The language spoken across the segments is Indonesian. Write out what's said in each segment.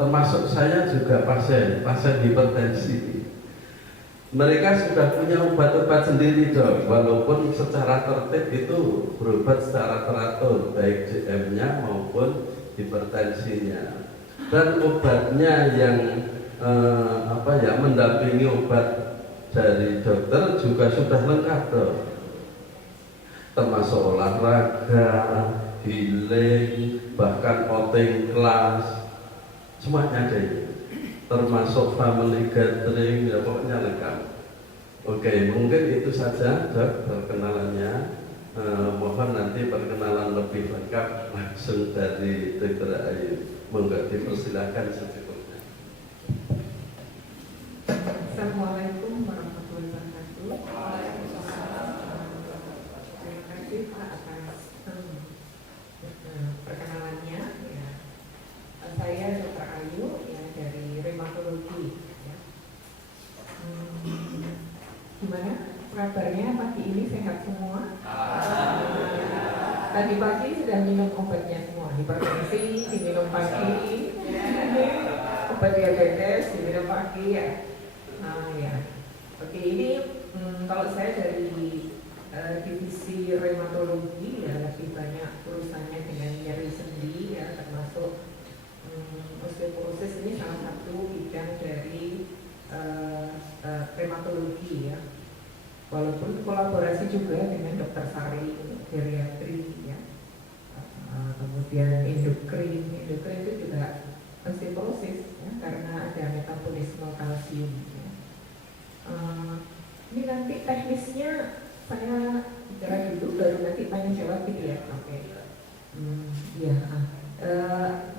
termasuk saya juga pasien hipertensi. Mereka sudah punya obat-obat sendiri dok, walaupun secara tertib itu berobat secara teratur, baik JM-nya maupun hipertensinya. Dan obatnya yang mendampingi obat dari dokter juga sudah lengkap dok, termasuk olahraga, healing, bahkan outing kelas, semuanya ada ini. Termasuk family gathering, ya pokoknya lengkap. Oke, mungkin itu saja dok perkenalannya. Mohon nanti perkenalan lebih lengkap langsung dari Dr. Ayu. Monggo dipersilakan secukupnya. Assalamualaikum warahmatullahi wabarakatuh. Terima kasih Pak atas perkenalannya. Ya. Saya Dr. Ayu ya, dari reumatologi. Ya. Gimana kabarnya pagi ini, sehat semua? Tadi pagi sudah minum obatnya semua, hipertensi diminum pagi, obat diabetes diminum pagi ya. Ya. Oke, ini kalau saya dari divisi reumatologi ya, lebih banyak urusannya dengan nyeri sendi ya, termasuk osteoporosis. Ini salah satu bidang dari reumatologi ya. Walaupun kolaborasi juga dengan dokter Sari, geriatri ya, kemudian endokrin itu juga osteoporosis ya, karena ada metabolisme kalsium ya. Ini nanti teknisnya saya bicara dulu, baru nanti tanya jawab gitu ya. Oke. Ya.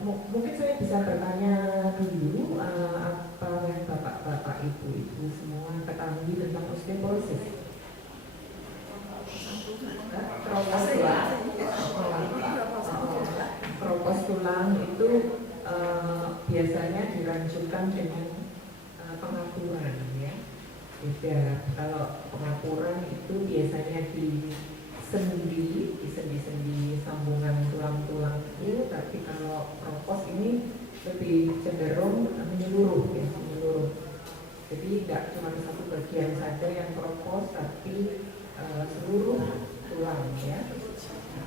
Mungkin saya bisa bertanya dulu apa yang bapak-bapak, ibu-ibu semua ketahui tentang osteoporosis. Keropos tulang itu biasanya dirancungkan dengan pengapuran ya. Beda, kalau pengapuran itu biasanya di sendi sambungan tulang-tulang itu, tapi kalau keropos ini lebih cenderung menyeluruh ya, menyeluruh. Jadi tidak cuma satu bagian saja yang keropos, tapi seluruh tulang ya,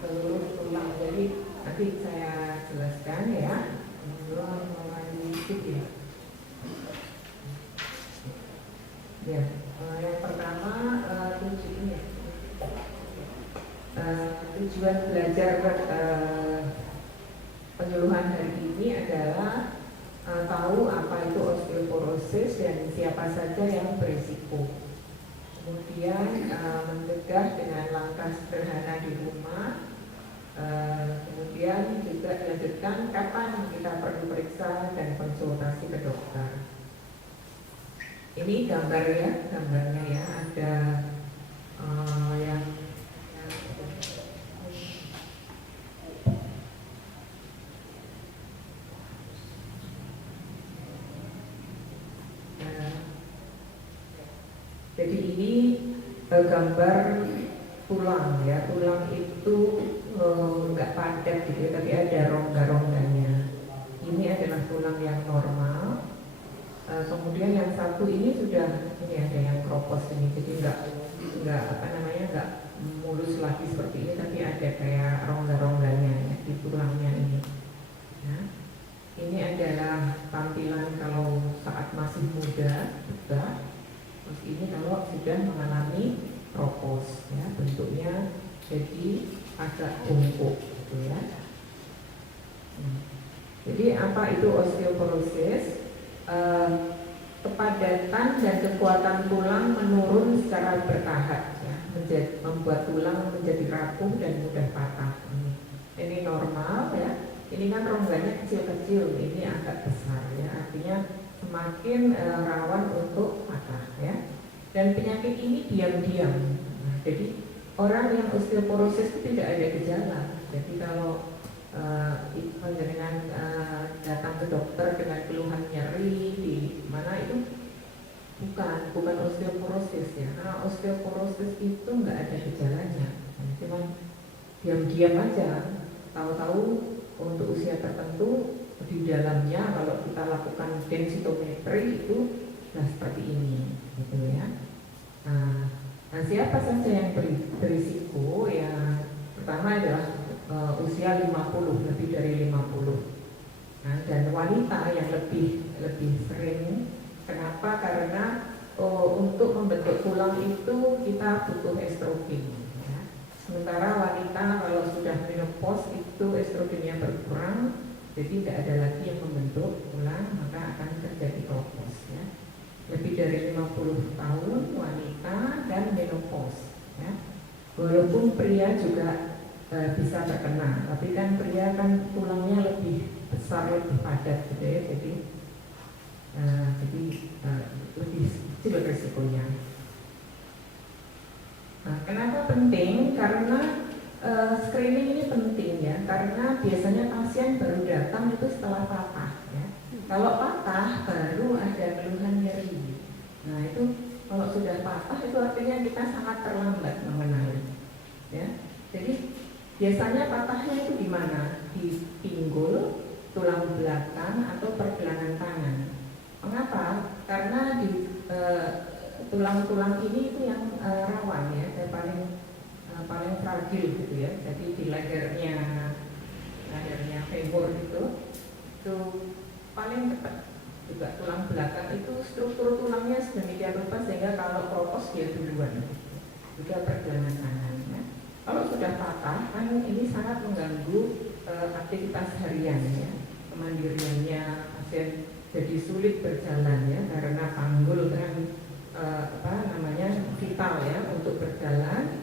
seluruh tulang. Jadi nanti saya jelaskan ya, melanjutkan ya. Ya, yang pertama tujuan belajar penyuluhan hari ini adalah tahu apa itu osteoporosis dan siapa saja yang berisiko. Kemudian mencegah dengan langkah sederhana di rumah. Kemudian juga dilanjutkan kapan kita perlu periksa dan konsultasi ke dokter. Ini gambarnya ya, ada yang jadi ini gambar tulang ya. Tulang itu nggak padat gitu, tapi ada rongga-rongganya. Ini adalah tulang yang normal. Kemudian yang satu ini ada yang keropos ini, jadi nggak mulus lagi seperti ini, tapi ada kayak rongga-rongganya ya, di tulangnya ini. Nah, ini adalah tampilan kalau saat masih muda juga. Terus ini kalau sudah mengalami keropos ya, bentuknya jadi agak bungkuk gitu ya. Jadi apa itu osteoporosis? Kepadatan dan kekuatan tulang menurun secara bertahap ya, membuat tulang menjadi rapuh dan mudah patah. Ini normal ya. Ini kan rongganya kecil-kecil, ini agak besar ya, artinya semakin rawan untuk patah ya. Dan penyakit ini diam-diam. Jadi orang yang osteoporosis itu tidak ada gejala. Jadi kalau dengan datang ke dokter dengan keluhan nyeri di mana, itu bukan osteoporosis ya. Karena osteoporosis itu nggak ada gejalanya, cuma diam-diam aja. Tahu-tahu untuk usia tertentu di dalamnya kalau kita lakukan densitometri itu seperti ini, gitu ya. Nah, siapa saja yang berisiko? Ya, pertama adalah usia 50, lebih dari 50. Nah, dan wanita yang lebih sering. Kenapa? Karena untuk membentuk tulang itu kita butuh estrogen. Ya. Sementara wanita kalau sudah menopause itu estrogennya berkurang, jadi tidak ada lagi yang membentuk tulang, maka akan terjadi kropos. Ya. Lebih dari 50 tahun wanita dan menopause. Ya. Walaupun pria juga bisa terkena, tapi kan pria kan tulangnya lebih besar, lebih padat gitu ya, jadi lebih kecil risikonya. Nah, kenapa penting? Karena screening ini penting ya, karena biasanya pasien baru datang itu setelah patah ya. Kalau patah baru ada keluhan nyeri. Nah itu kalau sudah patah itu artinya kita sangat terlambat mengenali ya. Jadi biasanya patahnya itu di mana? Di pinggul, tulang belakang atau pergelangan tangan. Mengapa? Karena di tulang-tulang ini itu yang rawan ya, dan paling fragil gitu ya. Jadi di lehernya femur itu paling dekat. Juga tulang belakang itu struktur tulangnya sedemikian rupa sehingga kalau kropos dia duluan. Juga pergelangan tangan ya. Kalau sudah patah kan ini sangat mengganggu aktivitas harian ya, kemandiriannya pasien jadi sulit berjalan ya, karena panggul kan vital ya untuk berjalan.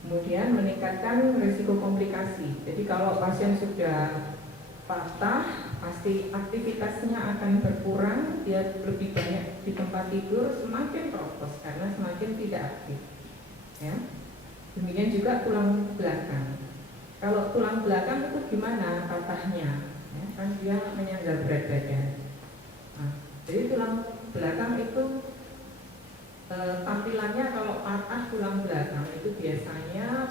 Kemudian meningkatkan risiko komplikasi. Jadi kalau pasien sudah patah, pasti aktivitasnya akan berkurang, dia lebih banyak di tempat tidur, semakin kropos karena semakin tidak aktif. Ya. Demikian juga tulang belakang. Kalau tulang belakang itu gimana patahnya? Ya, kan dia menyangga berat badan. Nah, jadi tulang belakang itu tampilannya kalau patah tulang belakang itu biasanya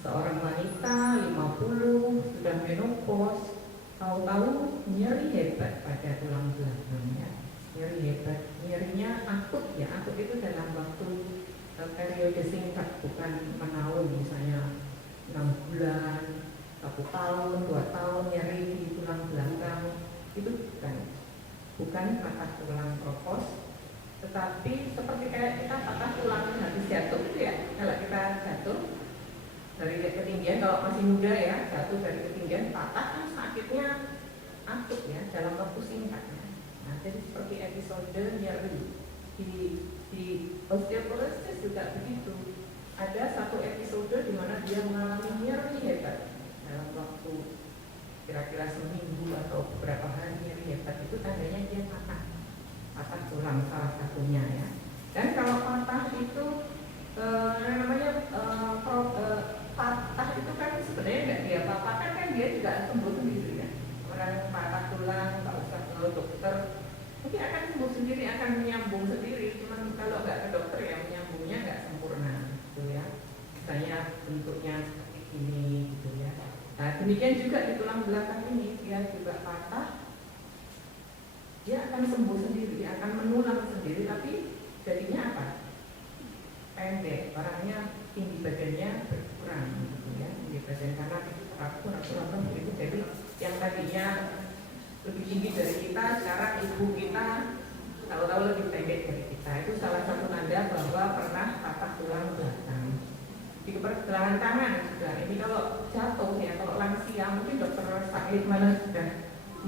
seorang wanita 50 sudah menopause, tahu-tahu nyeri hebat pada tulang belakangnya, nyeri hebat, nyerinya akut ya, akut itu dalam waktu periode singkat, bukan menahun, misalnya 6 bulan, 1 tahun, 2 tahun nyeri di tulang belakang, itu bukan patah tulang kropos, tetapi seperti kayak kita patah tulang habis jatuh itu ya, kalau kita jatuh dari ketinggian, kalau masih muda ya, jatuh dari ketinggian, patah kan sakitnya akut ya, dalam waktu singkat ya. Nah, jadi seperti episode nyeri di osteoporosis juga begitu. Ada satu episode di mana dia mengalami nyeri hebat dalam waktu kira-kira seminggu atau beberapa hari, nyeri hebat itu tandanya dia patah tulang salah satunya ya. Dan kalau patah itu patah itu kan sebenarnya nggak dia patahkan, kan dia juga sembuh sendiri ya. Orang patah tulang nggak usah ke dokter, mungkin akan sembuh sendiri, akan menyambung sendiri. Cuman kalau nggak ke dokter ya menyambungnya nggak sempurna gitu ya. Misalnya bentuknya seperti ini gitu ya. Nah demikian juga di tulang belakang ini, dia juga patah, dia akan sembuh sendiri, akan menulang sendiri, tapi jadinya apa? Pendek, orangnya tinggi badannya berkurang gitu ya, tinggi badan karena rata-rata begitu. Jadi yang tadinya lebih tinggi dari kita, sekarang ibu kita tahu-tahu lebih pendek dari kita. Itu salah satu tanda bahwa pernah patah tulang belakang. Di pergelangan tangan juga, ini kalau jatuh ya, kalau lansia mungkin dokter Sakit mana sudah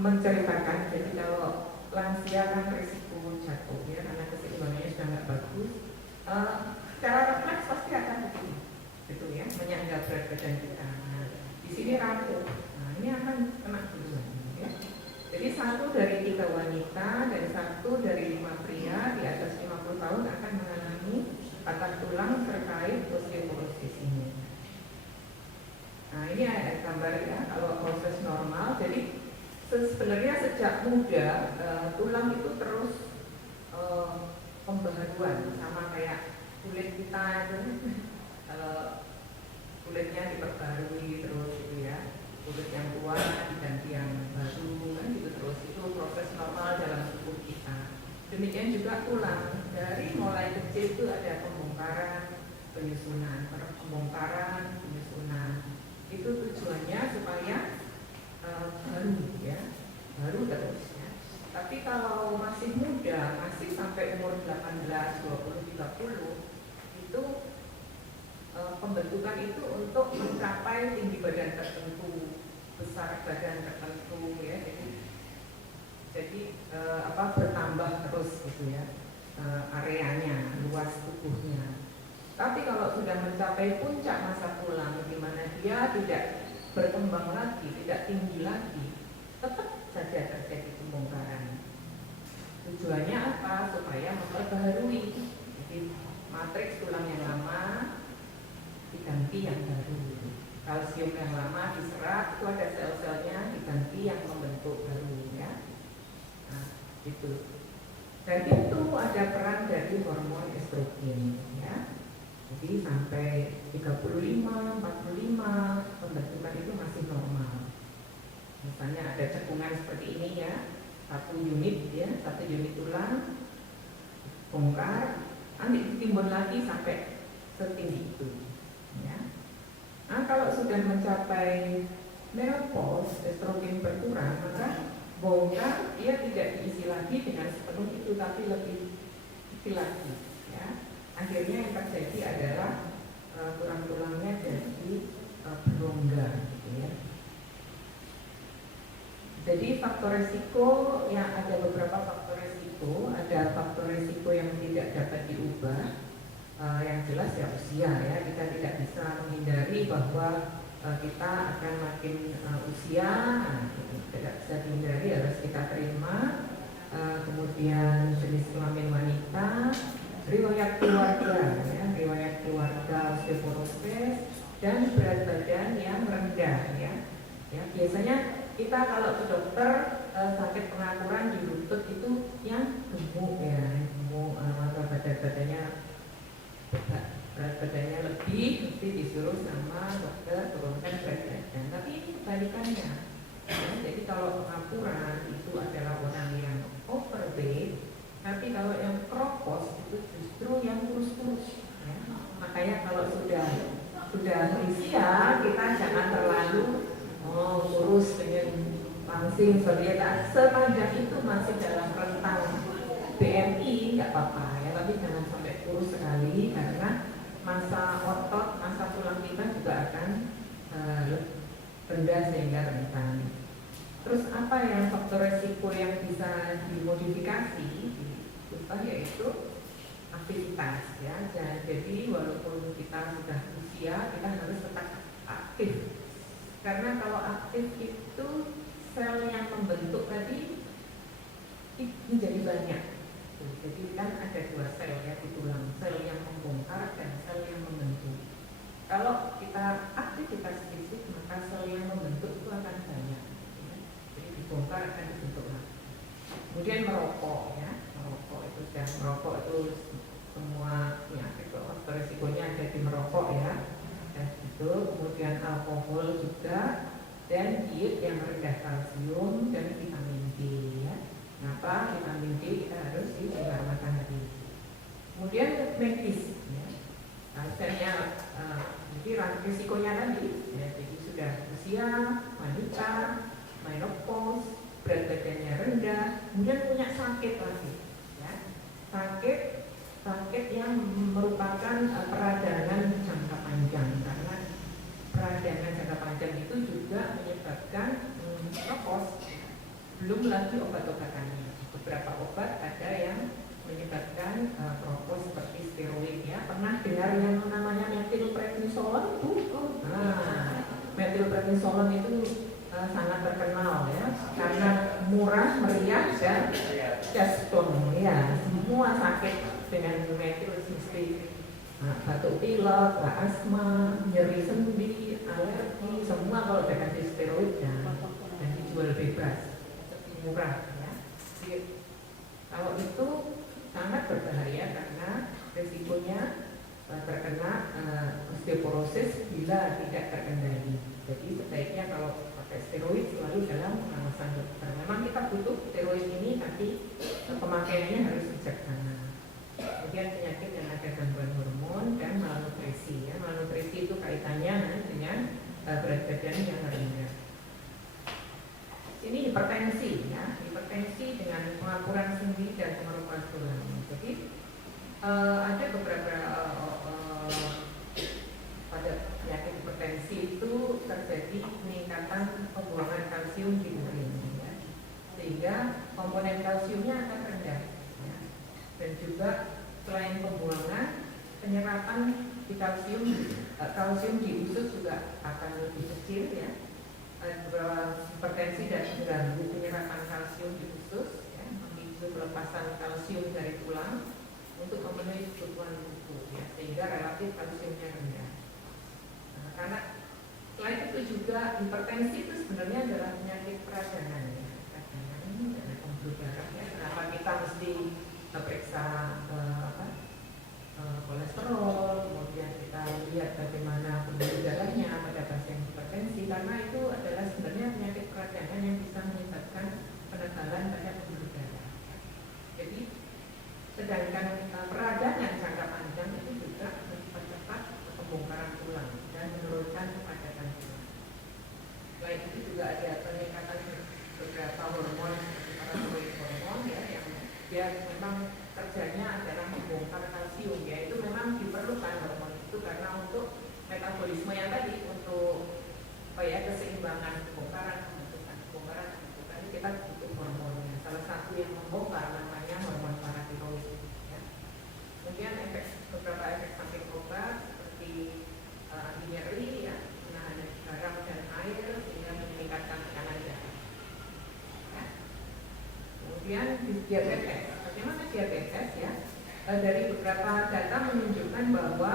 menceritakan. Jadi kalau lansia kan risiko jatuh ya, karena keseimbangannya sudah nggak bagus. Secara refleks pasti akan begini, gitu ya, menyangga berat badan kita. Nah, di sini rapuh. Nah, ini akan kena duluan. Ya. Jadi 1 dari 3 wanita dan 1 dari 5 pria di atas 50 tahun akan mengalami patah tulang terkait osteoporosis ini. Nah, ini ada gambar ya, kalau proses normal. Jadi sebenarnya sejak muda tulang itu terus pembaharuan, sama kayak kulit kita itu, kalau kulitnya diperbarui terus gitu ya. kulit yang tua diganti yang baru kan gitu terus, itu proses normal dalam tubuh kita. Demikian juga tulang, dari mulai kecil itu ada pembongkaran, penyusunan, pembongkaran, penyusunan. Itu tujuannya supaya baru ya, baru terus ya. Tapi kalau masih muda, masih sampai umur 18, 20, 30, itu pembentukan itu untuk mencapai tinggi badan tertentu, besar badan tertentu ya. Jadi bertambah terus gitu ya, areanya, luas tubuhnya. Tapi kalau sudah mencapai puncak masa tulang di mana dia tidak berkembang lagi, tidak tinggi lagi, tetap saja terjadi pembongkaran. Tujuannya apa? Supaya memperbaharui. Jadi matriks tulang yang lama diganti yang baru. Kalsium yang lama diserap, itu ada sel-selnya, diganti yang membentuk baru ya. Nah, itu. Dan itu ada peran dari hormon estrogen ya. Jadi sampai 35, 45 pembentukan itu masih normal. Misalnya ada cekungan seperti ini ya, satu unit tulang bongkar, nanti ditimbun lagi sampai setinggi itu ya. Nah, kalau sudah mencapai menopause, estrogen berkurang, maka bongkar dia tidak diisi lagi dengan sepenuh itu, tapi lebih kecil lagi ya. Akhirnya yang terjadi adalah tulang-tulangnya jadi berongga gitu ya. Jadi faktor resiko yang ada beberapa faktor resiko, ada faktor resiko yang tidak dapat diubah. Yang jelas ya usia ya, kita tidak bisa menghindari bahwa kita akan makin usia, tidak bisa dihindari, harus kita terima. Kemudian jenis kelamin wanita, riwayat keluarga ya, riwayat keluarga osteoporosis, dan berat badan yang rendah ya. Ya biasanya kita kalau ke dokter sakit pengakuran di lutut itu yang gemuk ya, gemuk, maka berat badannya lebih, mesti disuruh sama dokter turunkan berat badan. Tapi ini kebalikannya ya, jadi kalau pengakuran itu adalah orang yang overweight, tapi kalau yang kropos itu justru yang kurus-kurus ya. Makanya kalau sudah usia, kita jangan terlalu kurus dengan langsing sepanjang itu masih dalam rentang BMI nggak apa-apa ya, tapi jangan sampai kurus sekali karena masa otot, masa tulang kita juga akan rendah sehingga rentan. Terus apa yang faktor resiko yang bisa dimodifikasi, yaitu aktivitas ya. Jadi walaupun kita sudah usia, kita harus tetap aktif. Karena kalau aktif itu sel yang membentuk tadi menjadi banyak. Jadi kan ada dua sel ya di tulang, sel yang membongkar dan sel yang membentuk. Kalau kita aktivitas fisik, maka sel yang membentuk itu akan banyak. Jadi dibongkar akan dibentuk lagi. Kemudian merokok ya, merokok itu semua penyakit faktor risikonya ada di merokok ya. Itu kemudian alkohol juga, dan diet yang rendah kalsium dan vitamin D ya. Kenapa vitamin D kita harus di sinar matahari. Kemudian medis ya. Misalnya jadi risikonya tadi ya, jadi sudah usia, wanita, menopause, berat badannya rendah, kemudian punya sakit lagi ya. Sakit yang merupakan peradangan jangka panjang, karena peradangan jangka panjang itu juga menyebabkan menopause. Belum lagi obat-obatannya. Beberapa obat ada yang menyebabkan menopause seperti steroid ya. Pernah dengar yang namanya methylprednisolon itu? Methylprednisolon itu sangat terkenal ya, karena murah, meriah, dan jaston ya. Semua sakit dengan metil mesti batuk pilek, asma, nyeri sendi, alergi, semua kalau dengan steroid dan dijual bebas, lebih murah ya. Jadi, kalau itu sangat berbahaya karena resikonya terkena osteoporosis bila tidak terkendali. Jadi sebaiknya kalau pakai steroid selalu dalam pengawasan dokter. Memang kita butuh steroid ini, tapi pemakaiannya harus bijaksana. Kemudian penyakit yang ada gangguan hormon dan malnutrisi. Ya, malnutrisi itu kaitannya dengan berat badan yang rendah. Ini hipertensi, ya, hipertensi dengan pengapuran sendi dan pengerukan tulang. Jadi ada beberapa pada penyakit hipertensi itu terjadi peningkatan pembuangan kalsium di urin, ya, sehingga komponen kalsiumnya akan rendah, ya. Dan juga selain pembuangan, penyerapan di kalsium di usus juga akan lebih kecil, ya. Hipertensi dan mengganggu penyerapan kalsium di usus, ya, memicu pelepasan kalsium dari tulang untuk memenuhi kebutuhan tubuh, ya, sehingga relatif kalsiumnya rendah. Nah, karena selain itu juga hipertensi itu sebenarnya adalah penyakit peradangan, ya, peradangan dan pembuluh darah, ya. Kenapa kita mesti periksa kolesterol, kemudian kita lihat bagaimana pembuluh darahnya pada pasien hipertensi, karena itu adalah sebenarnya penyakit peradangan yang bisa menyebabkan penebalan pada pembuluh darah. Jadi sedangkan peradangan jangka panjang itu juga mempercepat pembongkaran tulang dan menurunkan kepadatan tulang. Selain itu juga ada peningkatan beberapa hormon seperti paratiroid hormon, ya, yang dia memang kerjanya adalah membongkar kalsium, ya, itu memang diperlukan hormon itu karena untuk metabolisme yang tadi, untuk keseimbangan pembongkaran kita butuh hormonnya. Salah satu yang membongkar namanya hormon paratiroid, ya. Kemudian beberapa efek samping obat seperti anti nyeri, ya, menahan garam dan air sehingga meningkatkan tekanan darah, ya. Kemudian diabetes. Bagaimana diabetes, ya? Dari beberapa data menunjukkan bahwa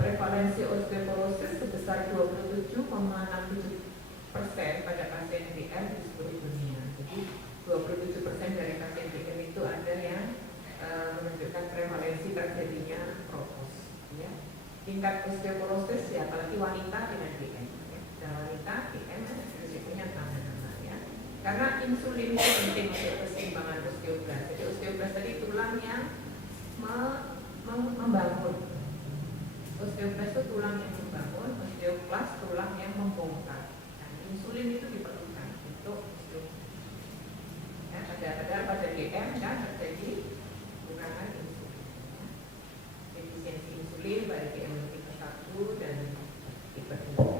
prevalensi osteoporosis sebesar 27,67% pada pasien DM di seluruh dunia. Jadi 27% dari pasien DM itu ada yang menunjukkan prevalensi terjadinya propos, ya. Tingkat osteoporosis, ya, apalagi wanita dengan DM, ya. Dan wanita DM risikonya sama-sama, ya. Karena insulin itu penting untuk keseimbangan osteoblas. Jadi osteoblas tadi tulang yang membangun. Osteoblas itu tulang yang membangun, osteoklas tulang yang membongkar. Dan insulin itu diperlukan untuk osteoblas. Ya, pada DM kan terjadi kekurangan insulin. Ya. Defisiensi insulin pada DM tipe 1 dan tipe 2.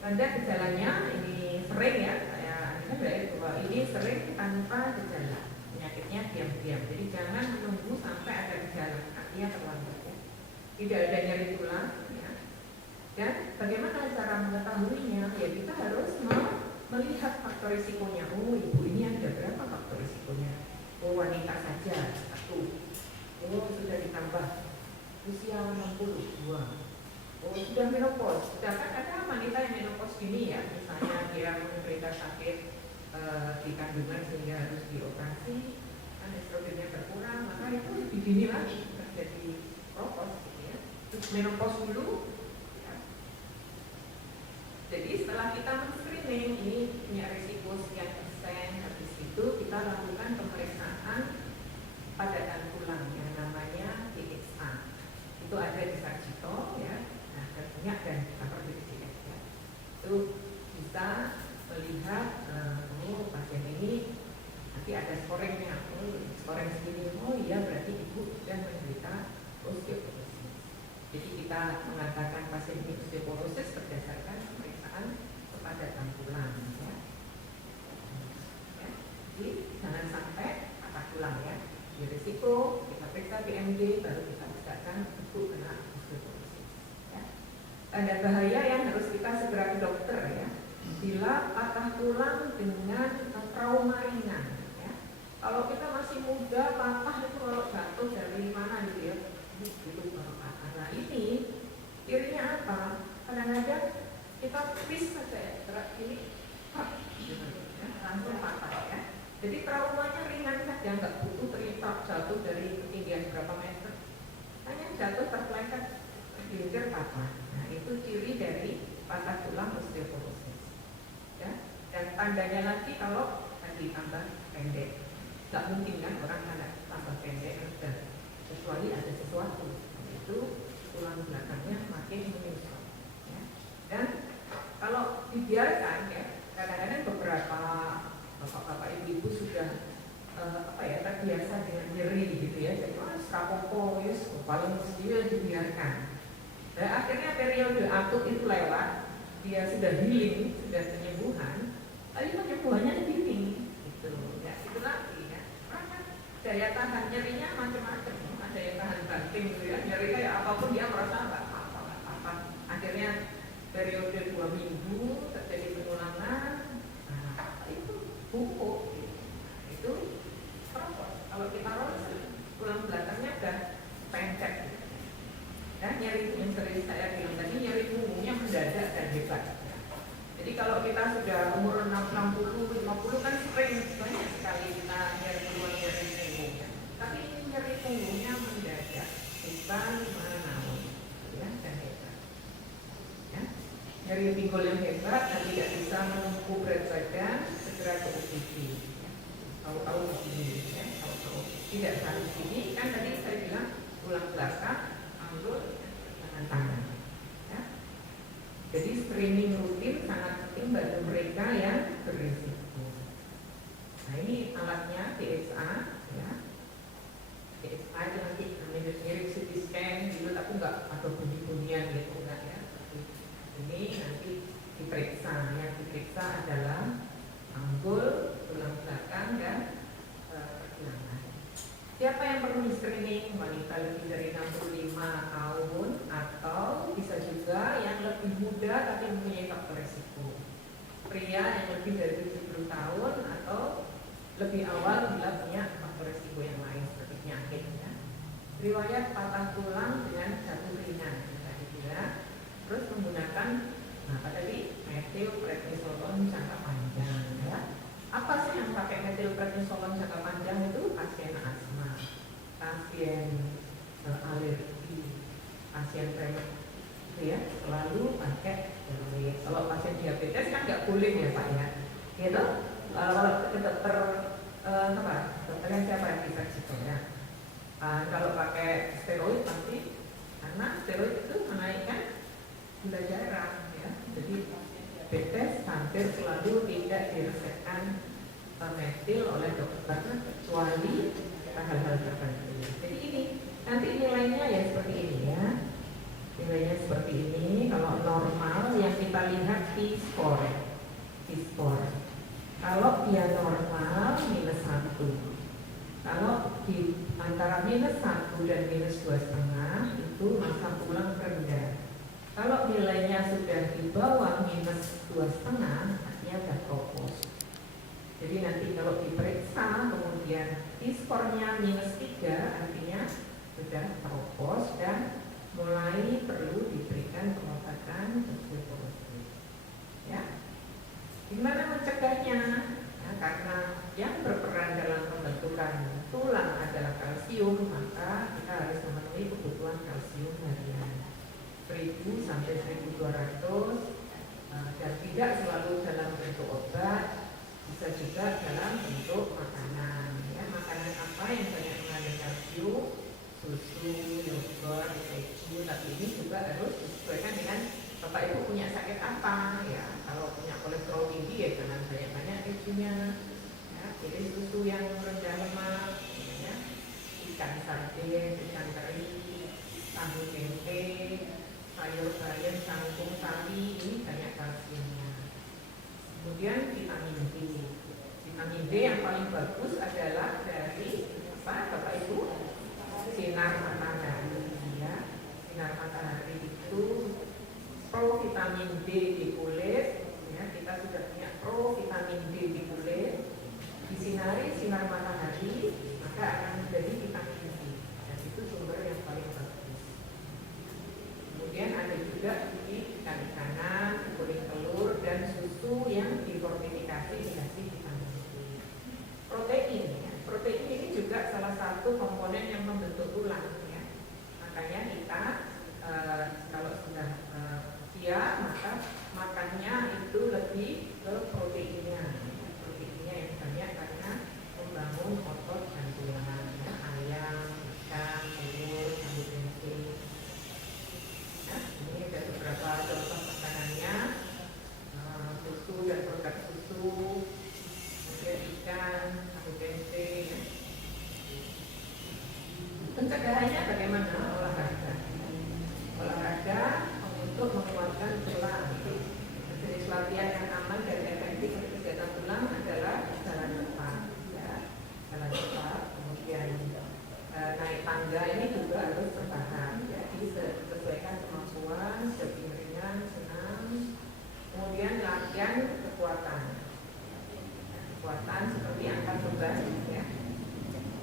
Tanda gejalanya ini sering, ya, saya dari bahwa ini sering tanpa gejala. Penyakitnya diam-diam. Jadi jangan menunggu sampai ada gejala, artinya terlambat, ya. Tidak ada nyeri tulang, ya. Dan bagaimana cara mengetahuinya? Ya, kita harus melihat faktor risikonya. Oh, ibu ini ada berapa faktor risikonya? Oh, wanita saja 1. Oh, sudah ditambah usia 62. Oh, sudah menopause. Sedangkan ada wanita yang menopause ini, ya, misalnya dia menderita sakit di kandungan sehingga harus dioperasi, kan estrogennya berkurang, maka itu lebih dini lagi terjadi propos, gitu, ya. Terus menopause dulu, ya. Jadi setelah kita men-screening ini punya risiko sekian persen, habis itu kita lakukan pemeriksaan padatan tulang yang namanya PXA. Itu ada di Sarjito, ya. Nah, banyak dan kantor BPJS, ya. Itu bisa melihat pasien ini nanti ada scoringnya. Scoring segini, oh iya berarti ibu sudah menderita osteoporosis. Jadi kita mengatakan pasien ini osteoporosis berdasarkan pemeriksaan kepadatan tulang, ya. Ya. Jadi jangan sampai patah tulang, ya. Di risiko kita periksa BMD baru kita bisakan ibu kena osteoporosis, ya. Tanda bahaya yang harus kita segera ke dokter, ya. Bila patah tulang dengan trauma ringan, ya. Kalau kita masih muda, patah itu kalau jatuh dari mana gitu, ya, itu baru patah. Nah, ini cirinya apa? Kadang-kadang kita twist saja, ya, gerak ini, ya, langsung patah, ya. Jadi traumanya ringan saja, nggak butuh teritak jatuh dari ketinggian berapa meter. jatuh terpeleset tergelincir patah. Nah itu ciri dari patah tulang osteoporosis. Ya. Dan tandanya lagi kalau tadi tambah pendek. Gak mungkin kan orang anak tambah pendek kecuali ada sesuatu. Itu tulang belakangnya makin menyusut. Ya. Dan kalau dibiarkan ya, kadang-kadang beberapa bapak-bapak ibu-ibu sudah terbiasa dengan nyeri gitu ya, jadi strapopo paling mesti dibiarkan. Dan akhirnya periode akut itu lewat, dia sudah healing, sudah penyembuhan, tapi penyembuhannya healing gitu ya, itu lagi ya. Karena daya tahan nyerinya macam-macam, ada yang tahan banting gitu ya, nyeri kayak apapun dia merasa nggak apa-apa. Akhirnya periode 2 minggu terjadi penulangan, nah itu bungkuk gitu. Itu kalau kita tulang belakangnya udah pendek ya, nyeri yang sering saya bilang tadi, nyeri punggungnya mendadak dan hebat ya. Jadi kalau kita sudah umur 60, 50 kan sering banyak sekali kita nyeri punggung ya. Tapi nyeri punggungnya mendadak, bukan mana ya, dan hebat ya. Nyeri pinggul yang hebat dan tidak bisa menumpu berat badan, segera ke UGD ya. Tahu-tahu begini ya, tahu-tahu tidak harus begini kan, tadi saya bilang tulang belakang, anggul, tangan ya. Jadi screening rutin sangat penting bagi mereka yang berisiko. Nah ini alatnya DXA ya. DXA itu nanti mirip CT scan gitu, tapi enggak ada bunyi-bunyian gitu enggak ya. Tapi ini nanti diperiksa, yang diperiksa adalah anggul, tulang belakang dan pergelangan. Siapa yang perlu di screening? Wanita lebih dari 65 tahun atau bisa juga yang lebih muda tapi mempunyai faktor resiko. Pria yang lebih dari 70 tahun atau lebih awal bila punya faktor resiko yang lain seperti penyakit ya. Riwayat patah tulang dengan jatuh ringan tadi juga. Terus menggunakan apa tadi? Methylprednisolone jangka panjang ya. Apa sih yang pakai methylprednisolone jangka panjang itu? Pasien asma, pasien alergi, pasien tremor itu ya, selalu pakai steroid. Kalau pasien diabetes kan nggak boleh ya Pak ya, gitu. Kalau dokter dokternya siapa yang bisa ya? Kalau pakai steroid pasti, karena steroid itu menaikkan gula darah ya. Jadi diabetes hampir selalu tidak diresepkan metil oleh dokter kecuali hal-hal tertentu. Jadi ini nanti nilainya ya seperti ini ya, nilainya seperti ini. Kalau normal yang kita lihat T-score. Kalau dia normal -1, kalau di antara -1 dan -2,5 itu masa pulang rendah. Kalau nilainya sudah di bawah -2,5, artinya sudah tropos. Jadi nanti kalau diperiksa kemudian T-score-nya -3, artinya sudah tropos dan mulai perlu diberikan pengobatan osteoporosis. Ya, gimana mencegahnya? Nah, karena yang berperan dalam pembentukan tulang adalah kalsium, maka kita harus memenuhi kebutuhan kalsium harian 1000 sampai 1200 dan tidak selalu dalam bentuk obat, bisa juga dalam bentuk makanan ya. Makanan apa yang banyak mengandung kalsium? Susu, yogurt, keju, tapi ini juga harus disesuaikan dengan Bapak Ibu punya sakit apa ya. Kalau punya kolesterol tinggi ya jangan banyak-banyak kejunya ya. Jadi susu yang rendah lemak ya. Ikan sarden, ikan teri, tahu tempe, sayur bayam, kangkung, sari, ini banyak kalsiumnya. Kemudian vitamin D. Vitamin D yang paling bagus adalah dari apa Bapak Ibu? Sinar matahari ya. Sinar matahari itu pro vitamin D di kulit ya. Kita sudah punya pro vitamin D di kulit. Disinari sinar matahari maka akan menjadi vitamin D dan itu sumber yang paling bagus. Kemudian ada juga di ikan-ikanan, kuning telur dan susu yang difortifikasi dikasih vitamin D. Protein ya. Protein ini juga salah satu komponen yang membentuk tulang ya. Makanya ikan, tahu tempe. Pencegahannya bagaimana? Olahraga. Olahraga untuk menguatkan tulang. Jenis latihan yang aman dan efektif untuk kesehatan tulang adalah jalan cepat, ya. Jalan cepat, kemudian naik tangga ini juga harus bertahap, ya. Jadi sesuaikan kemampuan, jogging ringan, senam. Kemudian latihan kekuatan, kekuatan seperti angkat beban, ya.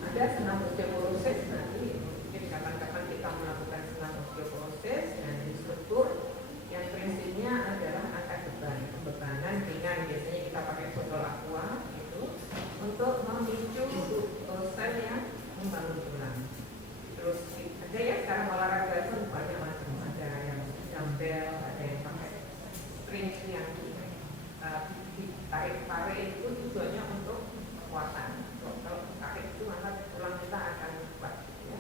Ada senam osteoporosis, nanti mungkin kapan-kapan kita melakukan senam osteoporosis dan instruktur yang prinsipnya adalah angkat beban, bebanan ringan, biasanya kita pakai botol aqua itu untuk memicu sel yang membangun tulang. Terus ada ya sekarang olahraga itu banyak macam, ada yang dumbbell, ada yang pakai string yang tarik itu tujuannya untuk kekuatan. Kalau tarik itu maka tulang kita akan kuat, ya.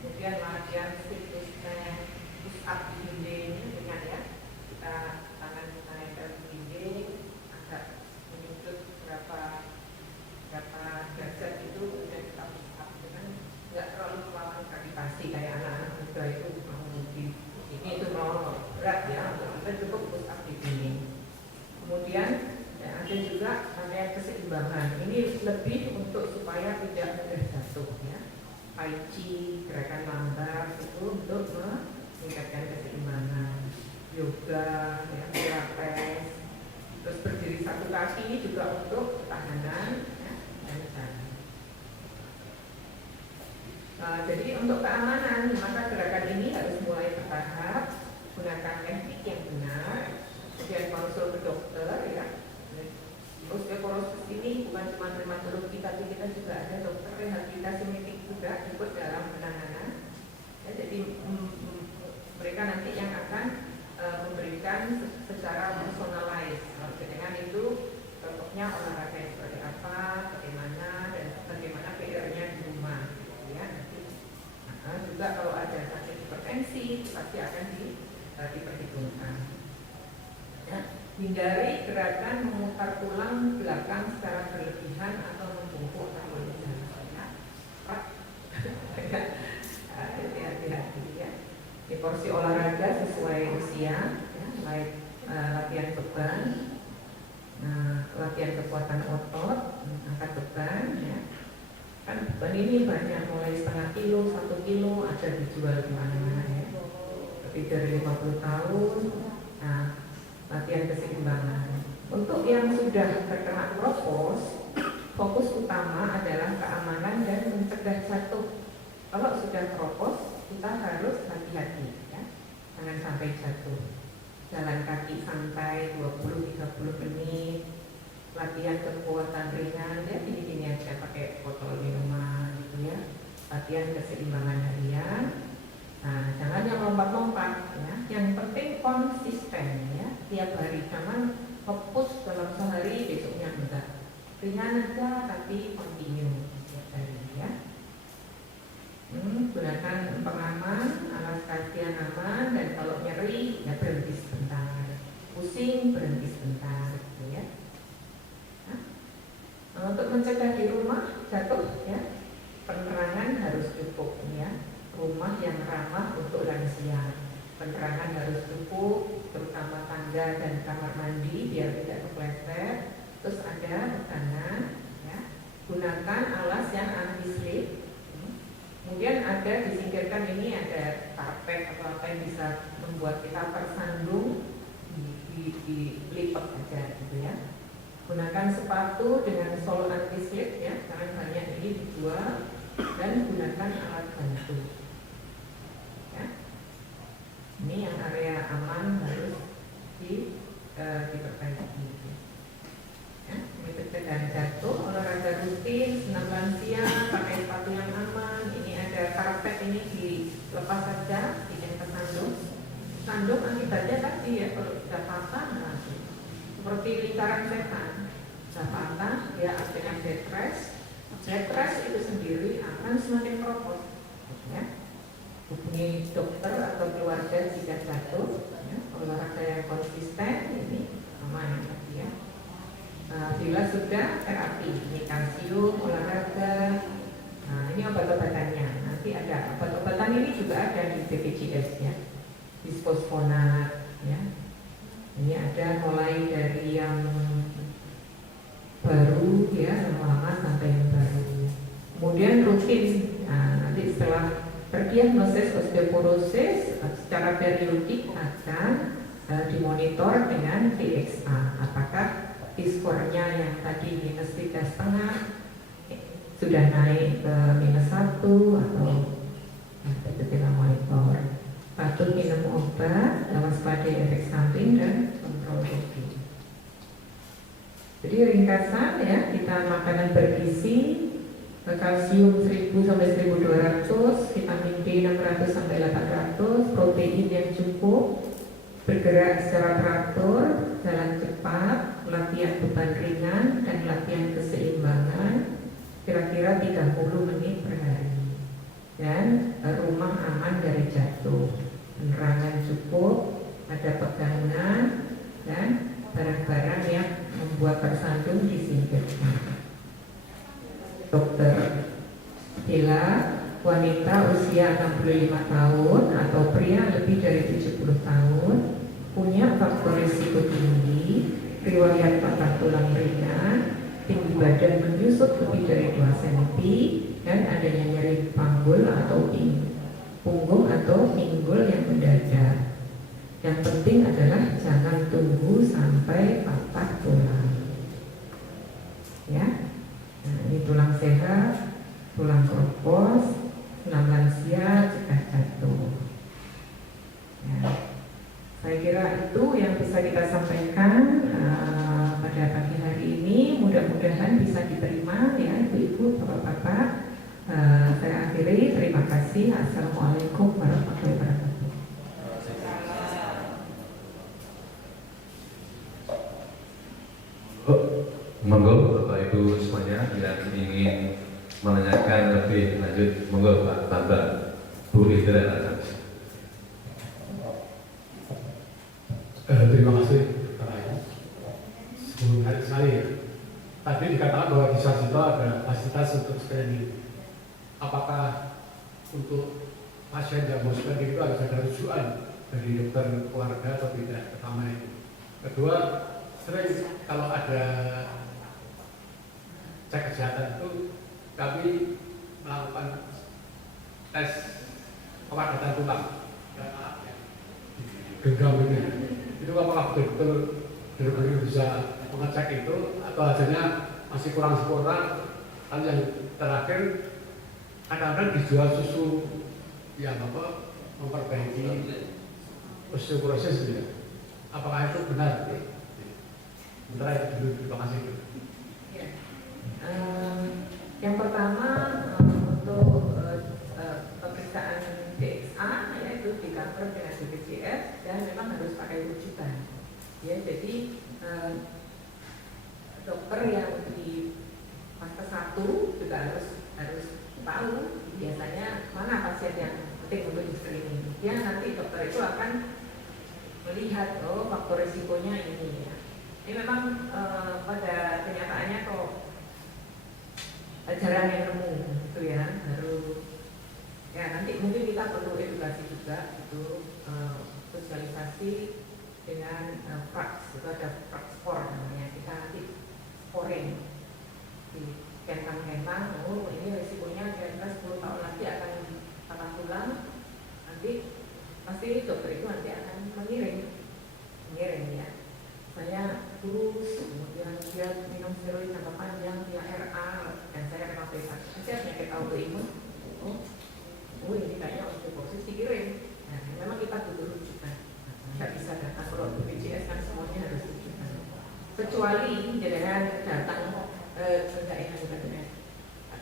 Kemudian latihan sit to stand, push up di dinding dengan, ya, kita tangan kita nempel di dinding agak menyudut berapa derajat itu, kemudian kita push up dengan nggak terlalu melawan gravitasi kayak anak-anak muda itu mau di ini itu mau berat, ya, untuk kita cukup push up di dinding. Kemudian ya, ada juga namanya keseimbangan. Ini lebih untuk supaya tidak mudah jatuh, ya. Tai Chi, gerakan lambat itu untuk meningkatkan keseimbangan. Yoga, ya, pilates. Terus berdiri satu kaki juga untuk ketahanan, ya, dan jalan. Jadi untuk keamanan, maka gerakan ini harus mulai bertahap, gunakan teknik yang benar, kemudian konsul ke dokter, ya. Osteoporosis ini bukan cuma dermatologi, tapi kita juga ada dokter rehabilitasi medik juga ikut dalam penanganan, ya. Jadi mereka nanti yang akan memberikan secara personalized. Dengan itu contohnya olahraga seperti apa, bagaimana, dan bagaimana PR-nya di rumah, ya. Nah, juga kalau ada sakit hipertensi pasti akan diperhitungkan, ya. Hindari gerakan memutar tulang belakang secara berlebihan atau membungkuk atau berjalan, ya. Hati-hati, ya. Di porsi olahraga sesuai usia, ya, mulai latihan beban, latihan kekuatan otot, angkat beban, ya. Kan beban ini banyak, mulai setengah kilo, 1 kilo, ada dijual di mana-mana, ya. Lebih dari 50 tahun. Nah, latihan keseimbangan. Untuk yang sudah terkena kropos, fokus utama adalah keamanan dan mencegah jatuh. Kalau sudah kropos, kita harus hati-hati, ya, jangan sampai jatuh. Jalan kaki santai 20-30 menit, latihan kekuatan ringan, ya, gini-gini aja pakai botol minuman, gitu, ya. Latihan keseimbangan harian. Nah, jangan yang lompat-lompat, ya. Yang penting konsisten, ya. Tiap hari, jangan fokus dalam sehari, besoknya enggak. Ringan aja tapi continue setiap hari, ya. Gunakan pengaman, alas kaki yang aman, dan kalau nyeri ya berhenti sebentar, pusing berhenti sebentar, gitu, ya. Nah, untuk mencegah di rumah jatuh, ya, penerangan harus cukup, ya. Rumah yang ramah untuk lansia, penerangan harus cukup, terutama tangga dan kamar mandi biar tidak kepleset. Terus ada pegangan, ya. Gunakan alas yang anti slip. Kemudian ada disingkirkan, ini ada karpet atau apa yang bisa membuat kita tersandung, dilipat aja, gitu, ya. Gunakan sepatu dengan sol anti slip, ya, karena banyak ini dijual, dan gunakan alat bantu. Ini yang area aman harus diperbaiki, ya. Ini pencegahan jatuh, olahraga rutin, senam lansia, pakai sepatu yang aman. Ini ada karpet, ini dilepas saja, bikin kesandung. Sandung akibatnya tadi, ya, kalau sudah patah, nah, seperti lingkaran setan, sudah patah, ya, artinya bed rest. Bed rest itu sendiri akan semakin keropos, ya. Hubungi dokter atau keluarga jika jatuh, ya. Olahraga yang konsisten ini aman, ya. Bila sudah terapi, ini ada. Obat-obatan ini juga ada di BPJS ya, bisfosfonat ya. Ini ada mulai dari yang baru ya, yang lama sampai yang baru. Kemudian rutin, nah, nanti setelah terdiagnosis osteoporosis secara periodik akan dimonitor dengan DXA. Apakah skornya yang tadi minus 3,5 sudah naik ke -1 atau kita tinggal monitor. Patuh minum obat, waspadai efek samping dan kontrol dosis. Jadi ringkasan ya, kita makanan bergizi, kalsium 1000 sampai 1200, vitamin D 600 sampai 800, protein yang cukup, bergerak secara teratur, jalan cepat, latihan beban ringan dan latihan keseimbangan kira-kira 30 menit per hari. Dan rumah aman dari jatuh, penerangan cukup, ada pegangan dan barang-barang yang membuat tersandung disingkirkan. Dokter Bila, wanita usia 65 tahun atau pria lebih dari 70 tahun, punya faktor risiko tinggi, riwayat patah tulang ringan, tinggi badan menyusut lebih dari 2 cm, dan adanya nyeri panggul atau punggung atau pinggul yang mendadak. Yang penting adalah jangan tunggu sampai patah tulang. Ya, nah, ini tulang sehat, tulang keropos, tulang lansia, cegah jatuh. Ya, saya kira itu yang bisa kita sampaikan pada pagi hari ini. Mudah-mudahan bisa diterima ya ibu-ibu, bapak-bapak. Saya akhiri, terima kasih. Assalamualaikum warahmatullahi wabarakatuh. Monggo Bapak Ibu semuanya yang ingin menanyakan lebih lanjut, monggo Pak Bambang, Bu Indra. Terima kasih Pak Rai. Menarik sekali ya. Tadi dikatakan bahwa di Sarjito ada fasilitas untuk screening. Apakah untuk pasien yang mau screening itu harus ada rujukan dari dokter keluarga atau tidak? Pertama itu. Kedua, sering kalau ada cek kesehatan itu kami melakukan tes kepadatan tulang genggam ini. Itu apakah betul-betul bisa mengecek itu atau hasilnya masih kurang sempurna? Lalu yang terakhir, kadang-kadang dijual susu yang memperbaiki osteoporosis gitu. Apakah itu benar? Sementara itu dulu, terima kasih. Ya. Yang pertama untuk pemeriksaan DXA yaitu di cover dengan BPJS dan memang harus pakai rujukan. Ya, jadi dokter yang di fase 1 juga harus tahu biasanya mana pasien yang penting untuk di screening. Ya, nanti dokter itu akan melihat faktor risikonya ini ya. Ini memang pada kenyataannya kok jarang yang nemu gitu ya, baru ya nanti mungkin kita perlu edukasi juga itu sosialisasi dengan prax, itu ada prax sport namanya, kita nanti scoring di kentang-kentang, ini risikonya kira-kira 10 tahun lagi akan patah tulang, nanti pasti dokter itu nanti akan mengiring ya. Saya kurus, kemudian dia minum steroid jangka panjang, dia RA, dan saya rematik. Saya penyakit autoimun. Ini kayaknya osteoporosis dikirim. Nah, memang kita butuh rujukan. Nggak bisa datang kalau BPJS kan semuanya harus rujukan. Kecuali jangan datang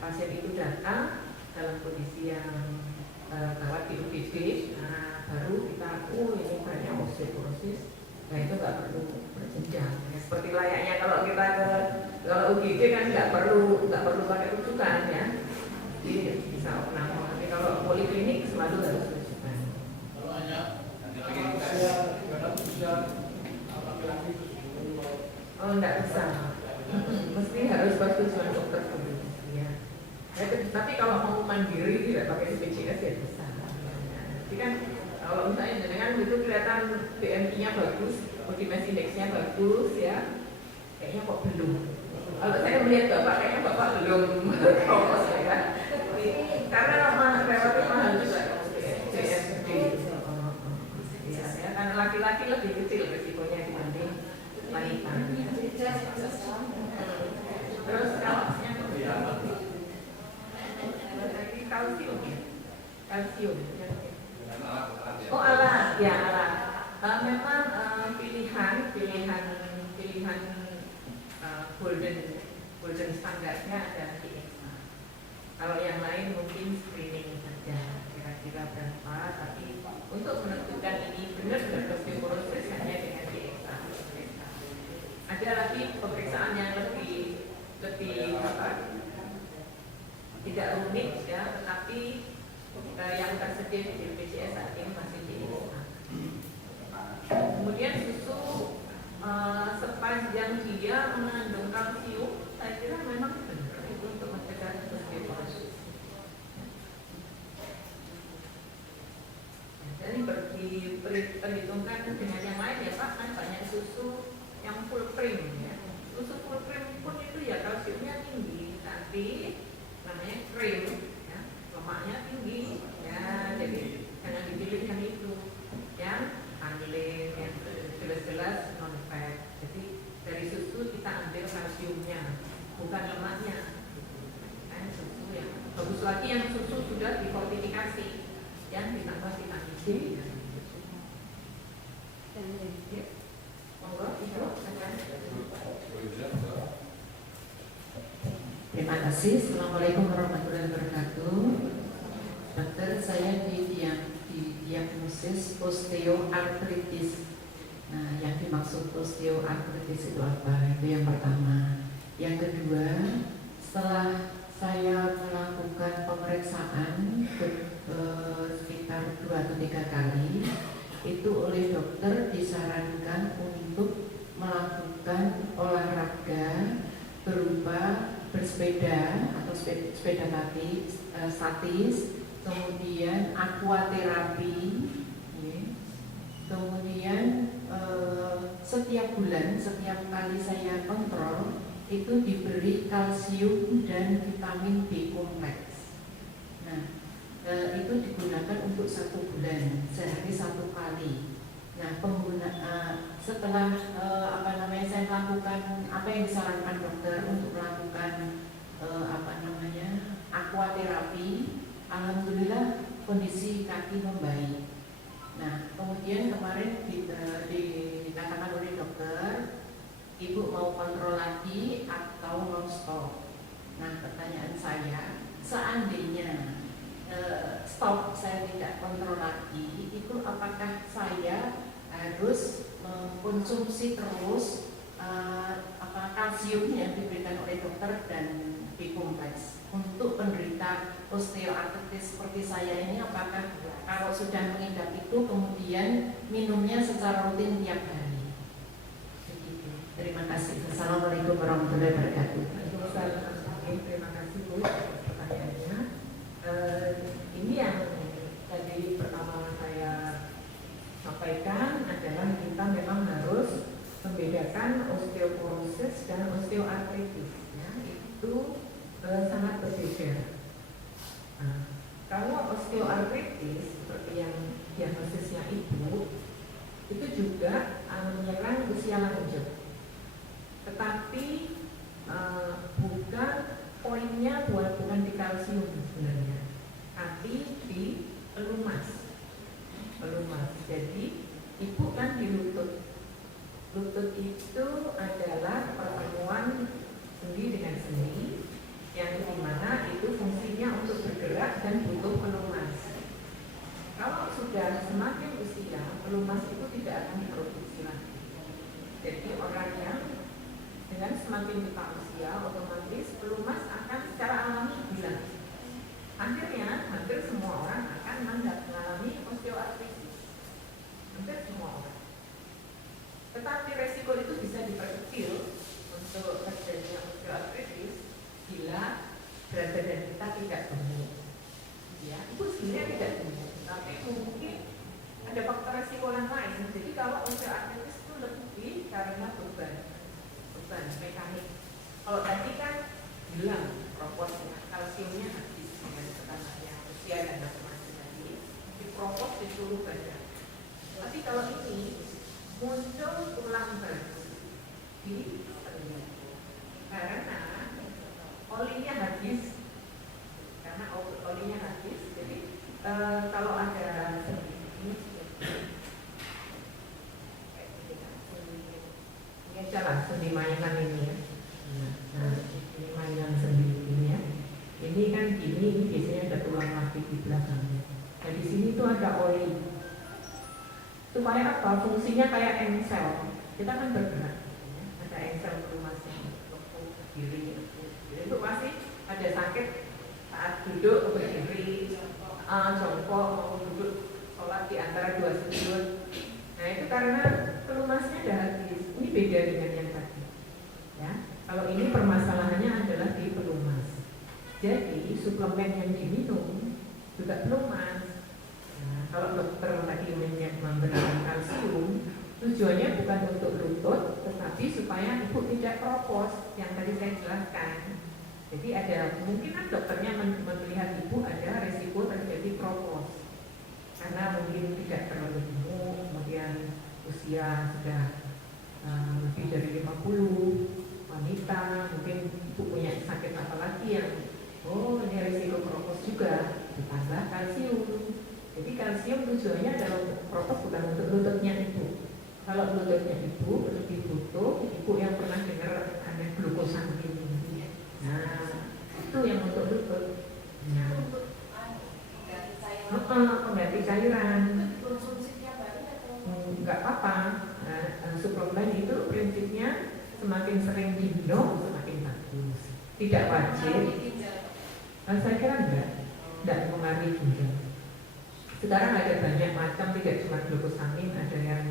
pasien itu datang dalam kondisi yang gawat di UGD, nah baru kita ini banyak osteoporosis. Nah itu nggak perlu berjenjang. Ya, seperti layaknya kalau kita kalau UGD kan nggak perlu pakai rujukan ya. Jadi bisa opname. Tapi kalau poliklinik selalu harus rujukan. Kalau hanya usia laki-laki itu nggak bisa. Mesti harus persetujuan dokter dulu. Ya. Tapi kalau mau mandiri tidak pakai BPJS ya bisa. Jadi kan kalau misalnya dengan itu kelihatan BMI-nya bagus, body mass index-nya bagus ya, kayaknya kok belum. Kalau saya melihat bapak kayaknya bapak belum lolos ya, karena relatif mahal juga BMD. Ya, karena laki-laki lebih kecil risikonya dibanding wanita. Terus kalau kalsium, kalsium. Oh alat, ya alat. Memang pilihan golden standarnya ada DXA. Kalau yang lain mungkin screening saja, kira-kira berapa. Tapi untuk menentukan ini benar-benar osteoporosis hanya dengan DXA. Ada lagi pemeriksaan yang lebih apa? Tidak rumit ya, tetapi yang tersedia di BPJS saat ini masih DXA. Kemudian susu sepanjang dia mengandung kalsium, saya kira memang benar itu untuk mencegah osteoporosis. Jadi diperhitungkan dengan yang lain ya Pak, kan banyak susu yang full cream ya. Susu full cream pun itu ya kalsiumnya tinggi, tapi namanya cream ya, lemaknya tinggi ya, jadi jangan dipilih yang itu, yang anilin, yang jelas-jelas non fat. Jadi dari susu kita ambil kalsiumnya, bukan lemaknya. Kan susu yang bagus lagi yang susu sudah difortifikasi, yang ditambah vitamin C. Ya. Monggo, Ibu, Terima kasih. Assalamualaikum warahmatullahi wabarakatuh. Dokter, saya didiagnosis osteoartritis. Nah, yang dimaksud osteoartritis itu apa? Itu yang pertama. Yang kedua, setelah saya melakukan pemeriksaan sekitar 2 atau 3 kali, itu oleh dokter disarankan untuk melakukan olahraga berupa bersepeda atau sepeda statis, kemudian aquaterapi, ya. Kemudian setiap bulan, setiap kali saya kontrol itu diberi kalsium dan vitamin B kompleks. Nah, itu digunakan untuk 1 bulan, sehari 1 kali. Nah, setelah saya melakukan apa yang disarankan dokter untuk melakukan aquaterapi, alhamdulillah kondisi kaki membaik. Nah, kemudian kemarin dikatakan oleh dokter, ibu mau kontrol lagi atau mau stop. Nah, pertanyaan saya, seandainya stop, saya tidak kontrol lagi, itu apakah saya harus mengkonsumsi terus kalsium yang diberikan oleh dokter dan B kompleks untuk penderita osteoartritis seperti saya ini? Apakah kalau sudah mengidap itu kemudian minumnya secara rutin tiap hari? Begitu. Terima kasih. Assalamualaikum warahmatullahi wabarakatuh. Terima kasih Bu atas pertanyaannya. Ini yang tadi pertama saya sampaikan adalah kita memang harus membedakan osteoporosis dan osteoartritis. Ya, itu sangat berbeda. Nah, kalau osteoartritis seperti yang diagnosisnya Ibu, itu juga menyerang usia lanjut. Tetapi bukan poinnya bukan di kalsium sebenarnya, tapi di pelumas. Jadi Ibu kan di lutut. Lutut itu adalah pertemuan sendi dengan sendi, yang dimana itu fungsinya untuk bergerak dan butuh pelumas. Kalau sudah semakin usia, pelumas itu tidak akan diproduksi lagi. Jadi orang yang dengan semakin kita usia, otomatis pelumas akan secara alami hilang. Akhirnya hampir semua orang akan mengalami osteoartritis. Hampir semua orang. Tetapi resiko itu bisa diperkecil untuk terjadinya osteoartritis bila berat badan kita tidak gemuk. sebenarnya tidak sembuh, tapi mungkin ada faktor resiko yang lain. Jadi kalau osteoartritis itu lebih karena beban mekanik. Kalau tadi kan bilang proporsinya kalsiumnya habis dengan pertamanya usia dan macam-macam tadi, dipropos di seluruh badan. Tapi kalau ini muncul tulang baru di sendi karena olinya habis, jadi kalau ada sendi ini aja lah sendi mainan ini ya. Nah, ini mainan sendi ini ya. Ini kan ini biasanya ada tulang kaki di belakangnya. Nah di sini tuh ada oli. Supaya apa? Fungsinya kayak engsel. Kita kan bergerak. Ya. Ada engsel pelumasnya, lekuk, berdiri. Itu pasti ada sakit saat duduk berdiri, jongkok mau duduk sholat di antara dua sujud. Nah itu karena pelumasnya ada habis. Ini beda dengan yang tadi. Ya, kalau ini permasalahannya adalah di pelumas. Jadi suplemen yang diminum juga pelumas. Nah, kalau dokter tadi memberikan kalsium, tujuannya bukan untuk lutut, tetapi supaya ibu tidak keropos yang tadi saya jelaskan. Jadi ada kemungkinan dokternya melihat ibu ada resiko terjadi keropos karena mungkin tidak terlalu gemuk, kemudian usia sudah lebih dari 50, wanita, mungkin ibu punya sakit apa lagi yang ini resiko keropos juga, ditambah kalsium. Jadi kalsium tujuannya adalah untuk keropos, bukan untuk lututnya ibu. Kalau lututnya ibu lebih butuh ibu yang pernah dengar ada glukosamin. Nah itu yang untuk lutut. Nah, pengganti cairan. Nggak apa-apa. Suplemen itu prinsipnya semakin sering diminum semakin bagus. Tidak wajib. Saya kira enggak mengaruhi ginjal. Sekarang ada banyak macam, tidak cuma glukosamin, ada yang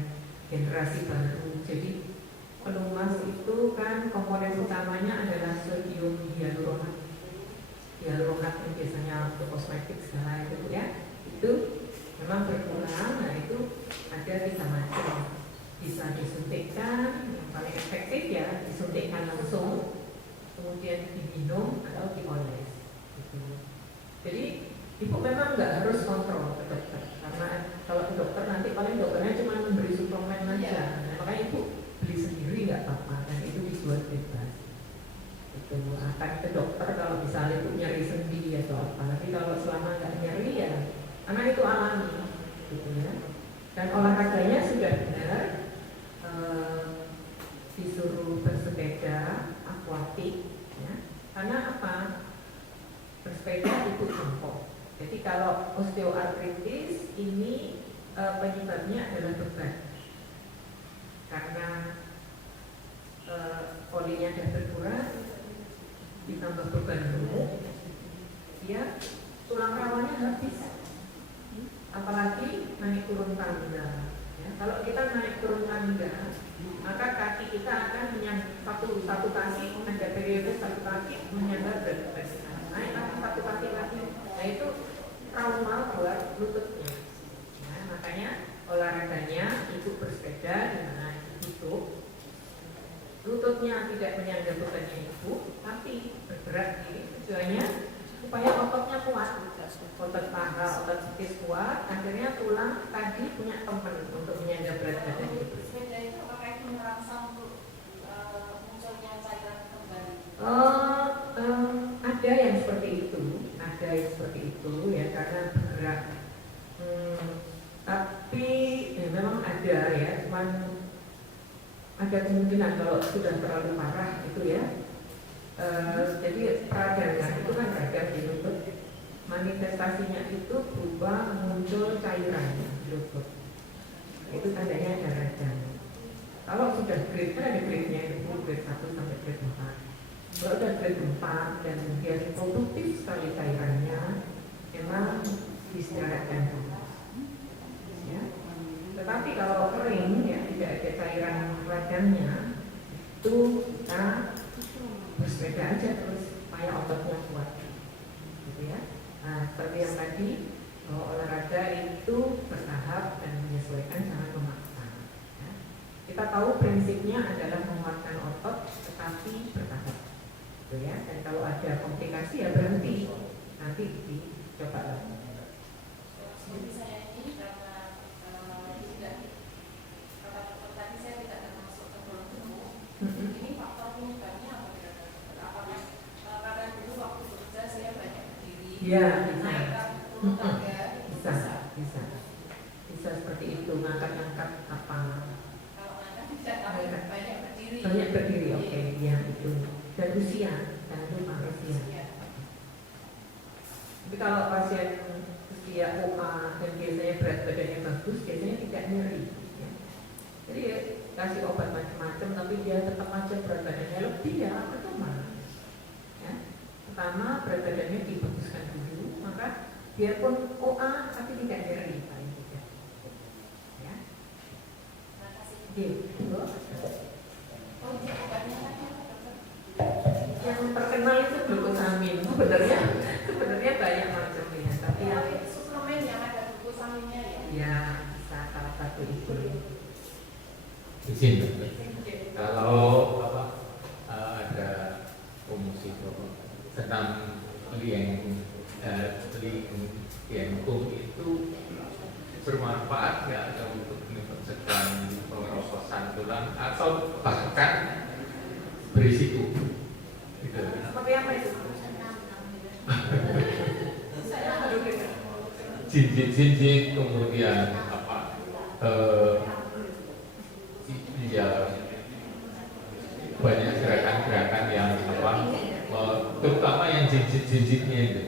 generasi baru. Jadi pelumas itu kan komponen utamanya adalah sodium hyaluronat. Hyaluronat yang biasanya untuk kosmetik segala itu ya, itu memang berkurang. Nah itu ada 3 macam. Bisa disuntikkan, yang paling efektif ya disuntikkan langsung, kemudian diminum atau dioles. Gitu. Jadi ibu memang nggak harus kontrol ke dokter, karena kalau ke dokter nanti paling dokternya cuma memberi suplemen aja. Nah, makanya ibu beli sendiri nggak apa-apa, dan itu dijual bebas. Itu akan ke dokter kalau misalnya ibu nyeri sendi atau apa. Tapi kalau selama nggak nyeri ya, karena itu alami, gitu ya. Dan olahraganya sudah benar. Disuruh bersepeda akuatik ya. Karena apa? Bersepeda itu jongkok. Jadi kalau osteoartritis ini penyebabnya adalah beban. Karena polinya sudah berkurang, ditambah beban gemuk, ya tulang rawannya habis. Apalagi naik turun tangga. Ya, kalau kita naik turun tangga, maka kaki kita akan satu kaki ada periode satu kaki menyandar berat badan. Naik lagi satu kaki lagi. Nah itu trauma buat lututnya. Nah, makanya olahraganya itu bersepeda di mana itu lututnya tidak menyandar bebannya ibu, tapi bergerak ini tujuannya supaya ototnya kuat. Otot paha, otot betis kuat, akhirnya tulang tadi punya teman untuk menyandar berat badan itu. Sepeda itu apakah itu merangsang untuk munculnya cairan kembali? Ada yang seperti itu, ya karena bergerak. Tapi ya memang ada ya, cuman ada kemungkinan kalau sudah terlalu parah itu ya. Jadi peradangan itu kan radang di lutut. Manifestasinya itu berubah muncul cairan di lutut. Itu tandanya ada radang. Kalau sudah grade, kan ada grade-nya itu grade 1 sampai grade 4. Kalau sudah grade 4 dan dia produktif sekali cairannya, memang diistirahatkan dulu. Ya. Tetapi kalau kering, ya tidak ada cairan radangnya, itu kita bersepeda aja terus supaya ototnya kuat. Gitu ya. Nah, seperti yang tadi tahu prinsipnya adalah menguatkan otot tetapi bertahap, gitu ya. Dan kalau ada komplikasi ya berhenti, nanti dicoba lagi. Jadi saya ini karena tidak kata dokter tadi saya tidak termasuk tergolong gemuk. Ini faktor penyebabnya apa kira-kira? Apakah karena dulu waktu bekerja saya banyak berdiri, Ya, naikkan turun tangga, bisa seperti itu, ngangkat-ngangkat apa. Kalau anda tidak tahu banyak berdiri. Banyak berdiri, oke, ya itu. Dan usia, jangan lupa usia. Tapi kalau pasien usia OA dan biasanya berat badannya bagus, biasanya tidak nyeri. Ya. Jadi ya, kasih obat macam-macam, tapi dia tetap aja berat badannya lebih, ya percuma. Ya. Pertama berat badannya dibaguskan dulu, maka biarpun OA tapi tidak nyeri paling tidak. Ya. Terima kasih. Gitu. Oh, ini obatnya apa, dokter? Yang terkenal itu glukosamin. Sebenarnya banyak macamnya, tapi yang Tapi suplemen yang ada glukosaminnya ya. ya bisa salah satu itu. Izin, kalau ada promosi senam liengkung itu bermanfaat nggak ada untuk menyebabkan pengerososan tulang atau bahkan berisiko? Gitu. Seperti apa itu? Saya baru dengar. Jinjit kemudian ya banyak gerakan-gerakan yang terutama yang jinjit-jinjitnya itu.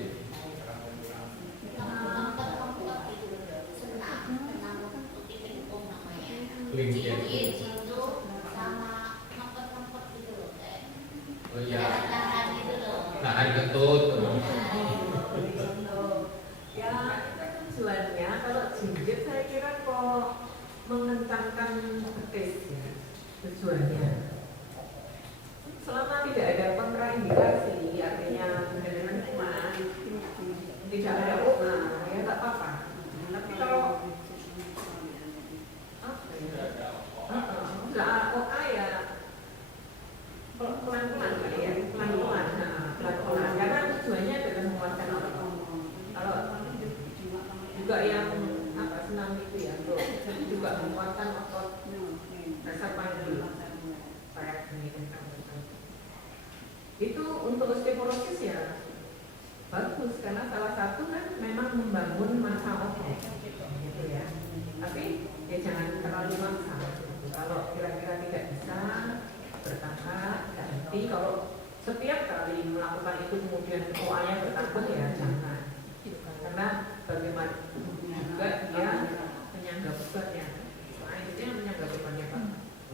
Oh ya, nahan kentut. Ya, itu tujuannya. Kalau jinjit saya kira kok mengencangkan betis ya, tujuannya. Selama tidak ada kontraindikasi, artinya benar-benar kuat, tidak ada OA, ya tak apa-apa. Tapi kalau nggak OA ya pelan-pelan kali ya, pelan-pelan. Karena tujuannya adalah menguatkan otot. Kalau juga yang senam itu ya, untuk juga menguatkan otot dasar panggul. Itu untuk osteoporosis ya bagus, karena salah satu kan memang membangun massa otot gitu ya. Tapi ya jangan terlalu maksa. Kalau kira-kira tidak bisa, bertahap, ganti. Kalau setiap kali melakukan itu kemudian OA-nya bertambah ya jangan. Karena bagaimana juga dia menyangga bebannya. Nah, itu yang menyangga bebannya Pak.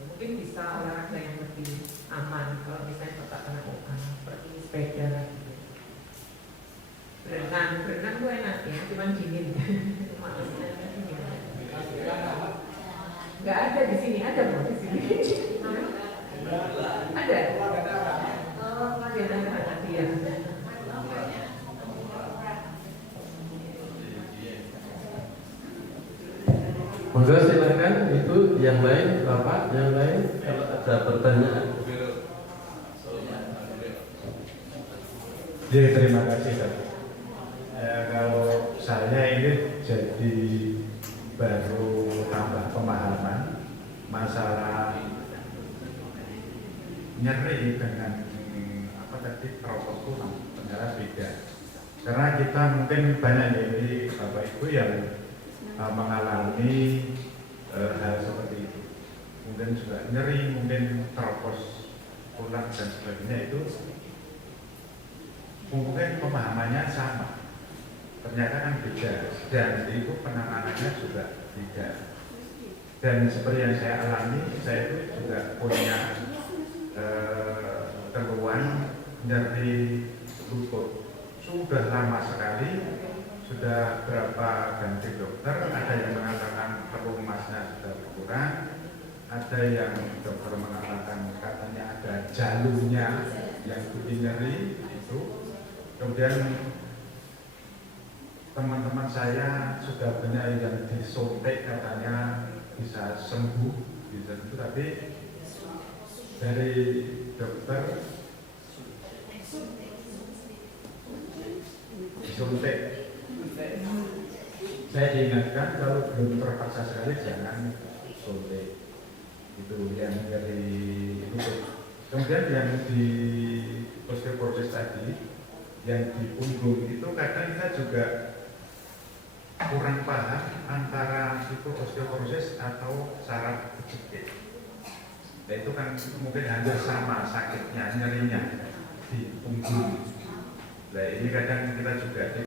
Mungkin bisa olahraga yang lebih aman kalau misalnya tetap kena OA, seperti sepeda gitu. Berenang itu enak ya, cuman dingin. Nggak ada di sini, ada mau di sini. Ada. Oh, ada dia. Monggo silakan, itu yang lain, Bapak, yang lain kalau ada pertanyaan. Ya, terima kasih Dok. Kalau saya ini jadi baru tambah pemahaman masalah nyeri dengan keropos tulang, ternyata beda. Karena kita mungkin banyak dari Bapak Ibu yang mengalami hal seperti itu. Mungkin juga nyeri, mungkin keropos tulang dan sebagainya itu. Mungkin pemahamannya sama, ternyata kan beda, dan itu penanganannya juga beda. Dan seperti yang saya alami, saya itu juga punya keluhan nyeri lutut. Sudah lama sekali, sudah berapa ganti dokter, ada yang mengatakan pelumasnya sudah berkurang, ada yang dokter mengatakan katanya ada jalurnya yang bikin nyeri itu. Kemudian teman-teman saya sudah banyak yang disuntik katanya bisa sembuh, bisa itu, tapi dari dokter disuntik. Saya diingatkan kalau belum terpaksa sekali jangan suntik. Itu yang dari lutut. Kemudian yang di osteoporosis tadi, yang di punggung itu kadang kita juga kurang paham antara itu osteoporosis atau saraf kejepit. Dan itu kan mungkin hampir sama sakitnya, nyerinya di punggung. Nah ini kadang kita juga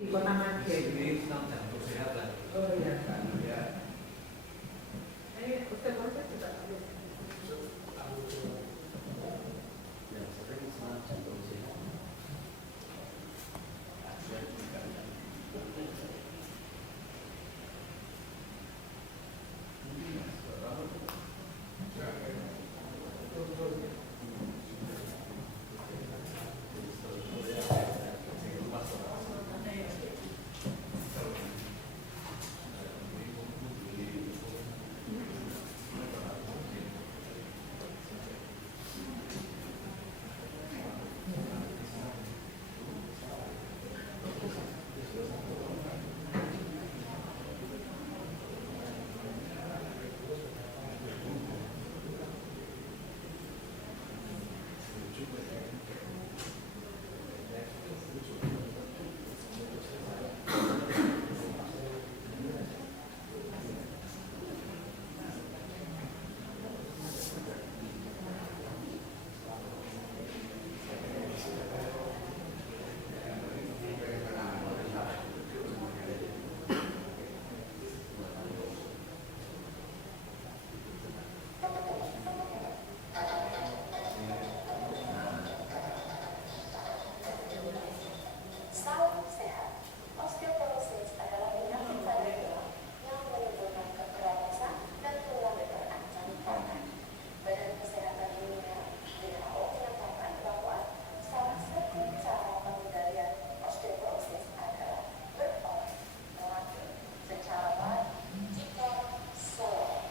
Di Kota Madrid. Ini tentang jantung kesehatan. Oh iya Pak. Ya. Osteoporosis juga. Yang sering sama jantung sehat. Salam sehat. Osteoporosis adalah penyakit pada tulang yang menimbulkan kekerasan dan tulang terancam patah. Badan Kesehatan Dunia (WHO) menyatakan bahwa salah satu cara pengendalian osteoporosis adalah berolahraga, melatih secara baik jika slow.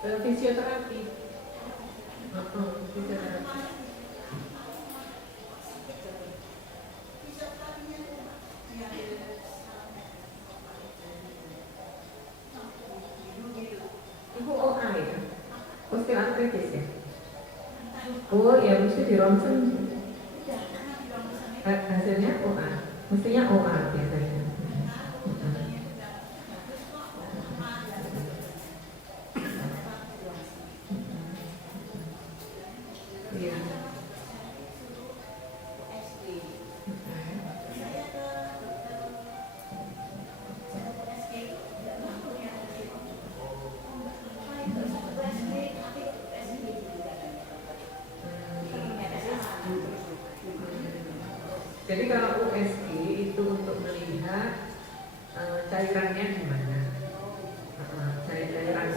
Fisioterapi. Fisioterapi. Ibu OA ya? Osteoartritis ya? Oh ya, mesti di ronsen. Hasilnya OA. Mestinya OA biasanya. Iya. Jadi kalau USG itu untuk melihat cairannya gimana, cairan ya.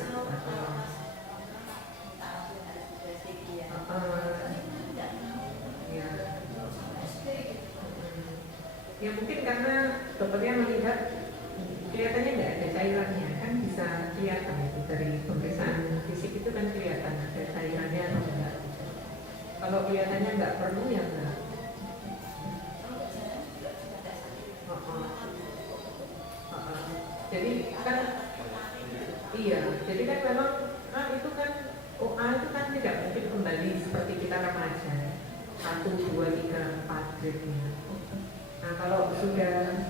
Ya mungkin karena dokternya melihat kelihatannya nggak ada cairannya, kan bisa kelihatan itu dari pemeriksaan fisik itu kan kelihatan ada cairannya atau enggak. Kalau kelihatannya nggak perlu ya enggak. Jadi kan iya, jadi kan memang itu kan OA itu kan tidak mungkin kembali seperti kita remaja 1, 2, 3, 4 grade-nya. Nah kalau sudah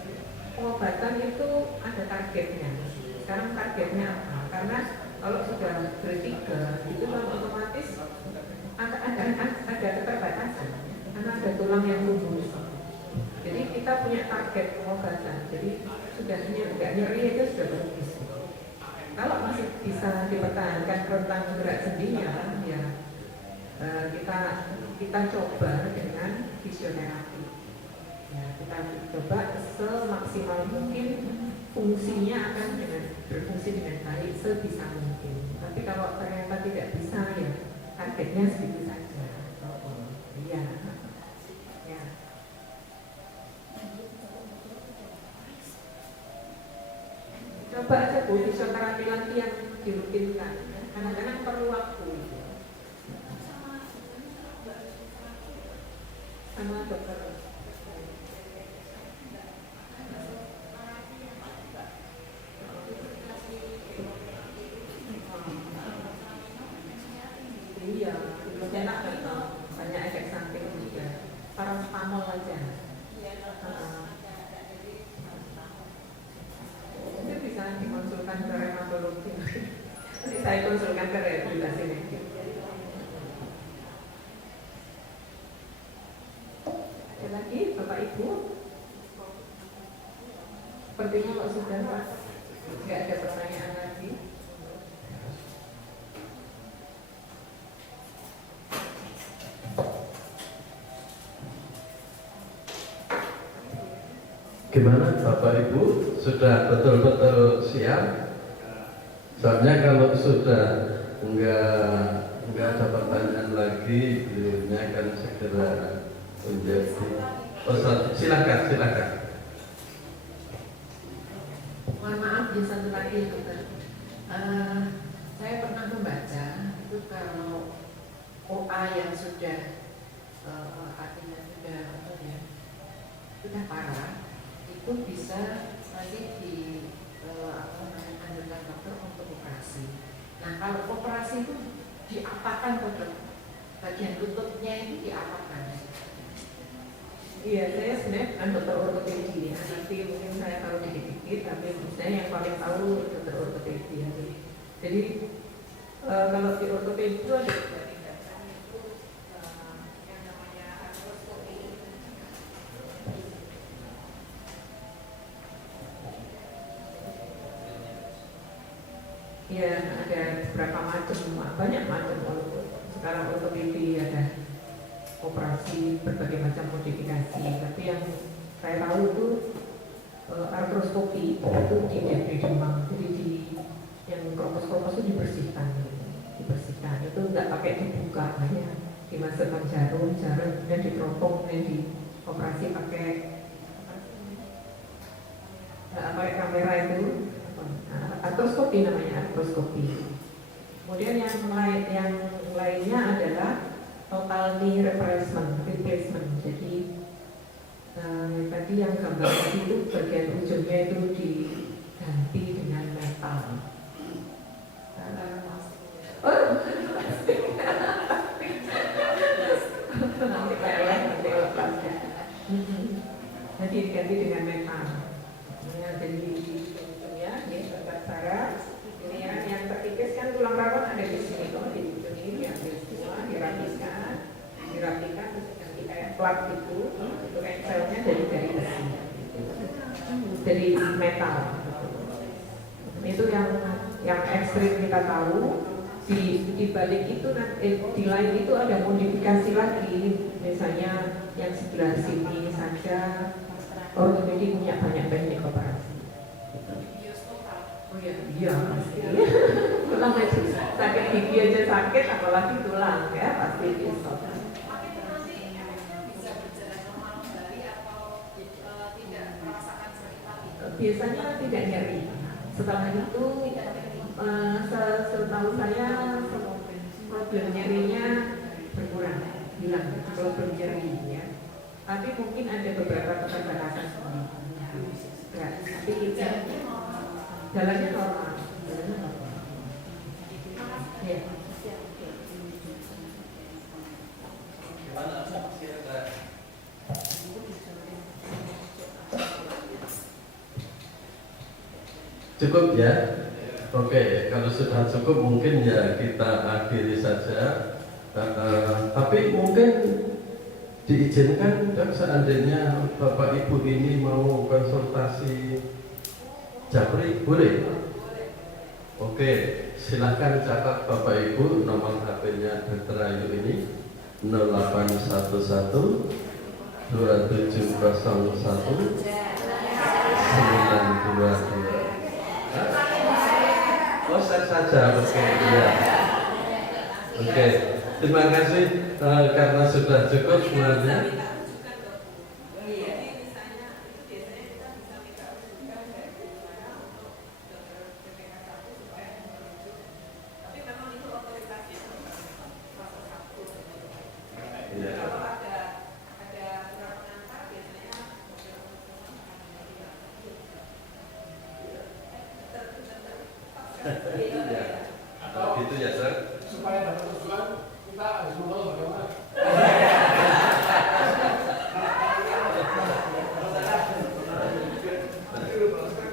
pengobatan itu ada targetnya. Sekarang targetnya apa? Karena kalau sudah grade 3 itu kan otomatis ada keterbatasan karena ada tulang yang tumbuh. Jadi kita punya target pengobatan. Jadi sudah nggak nyeri itu sudah bagus. Kalau masih bisa dipertahankan rentang gerak sendinya, ya kita coba dengan fisioterapi. Ya, kita coba semaksimal mungkin fungsinya akan berfungsi dengan baik sebisa mungkin. Tapi kalau ternyata tidak bisa ya targetnya segitu saja. Iya. Ya. Coba aja Bu, fisioterapi lagi yang dirutinkan. Kadang-kadang perlu waktu. Sama dokter. Iya, enak kan? Banyak efek samping juga. Paracetamol aja. Itu bisa dikonsulkan ke reumatologi. Nanti saya konsulkan ke rehabilitasi medis. Ada lagi Bapak Ibu? Sepertinya kalau sudah nggak ada pertanyaan lagi. Gimana Bapak Ibu, sudah betul-betul siap? Soalnya kalau sudah enggak ada pertanyaan lagi, beliaunya akan segera menjadi. Silakan. Mohon maaf, ya satu lagi dokter. Saya pernah membaca itu kalau OA yang sudah artinya sudah parah, itu bisa nanti dianjurkan dokter untuk operasi. Nah kalau operasi itu diapakan dokter? Bagian lututnya itu diapakan? Iya, saya sebenarnya bukan dokter ortopedi ya. Nanti mungkin saya tahu dikit-dikit, tapi saya yang paling tahu dokter ortopedi ya. Jadi kalau di ortopedi itu ada tindakan itu yang namanya artroskopi. Ya, ada beberapa macam, banyak macam. Sekarang ortopedi ada operasi berbagai macam modifikasi, tapi yang saya tahu itu artroskopi itu di Demam, jadi yang kropos itu dibersihkan itu nggak pakai dibuka, hanya dimasukkan jarum dan diteropong dan dioperasi pakai kamera itu artroskopi namanya artroskopi. Kemudian yang lainnya adalah total knee replacement. Jadi tadi yang gambar tadi itu bagian ujungnya itu diganti dengan metal. Nanti lepas ya. Nanti diganti dengan metal. Jadi ujungnya ini bakat saraf. Ini yang terkikis kan tulang rawan ada di sini tuh, di ujung ini diambil semua, dirapikan terus ganti kayak plat gitu. Itu engselnya dari besi, dari metal. Itu yang ekstrim kita tahu. Di balik itu di lain itu ada modifikasi lagi, misalnya yang sebelah sini saja ortopedi punya banyak teknik operasi. Oh iya pasti. Tulang itu sakit gigi aja sakit, apalagi tulang ya pasti besok. Tapi itu nanti efeknya bisa berjalan normal kembali atau tidak merasakan sakit lagi? Biasanya tidak nyeri. Setelah itu setahu saya problem nyerinya berkurang, hilang problem nyerinya. Tapi mungkin ada beberapa keterbatasan tapi itu jalannya normal. Ya. Cukup ya? Oke, kalau sudah cukup mungkin ya kita akhiri saja. Tapi mungkin diizinkan, Dok, seandainya Bapak Ibu ini mau konsultasi Japri, boleh? Oke, silahkan catat Bapak Ibu nomor HP-nya Dr. Ayu ini 0811 2701 922. Oh, saja, oke, ya. Oke, terima kasih karena sudah cukup semuanya. Gitu ya, Sir. Supaya dapat tujuan kita harus menolak bagaimana.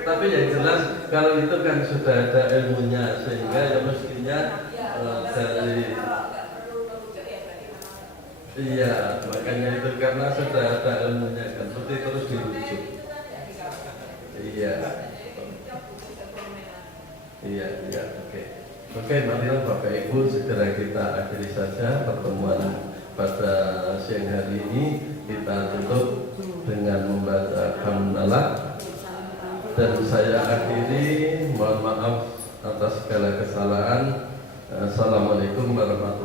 Tapi yang jelas kalau itu kan sudah ada ilmunya sehingga ya mestinya dari iya, makanya itu karena sudah ada ilmunya kan mesti terus dirujuk. Iya. Iya, oke. Oke, marilah Bapak Ibu segera kita akhiri saja pertemuan pada siang hari ini. Kita tutup dengan membaca hamdalah dan saya akhiri mohon maaf atas segala kesalahan. Assalamualaikum warahmatullahi wabarakatuh.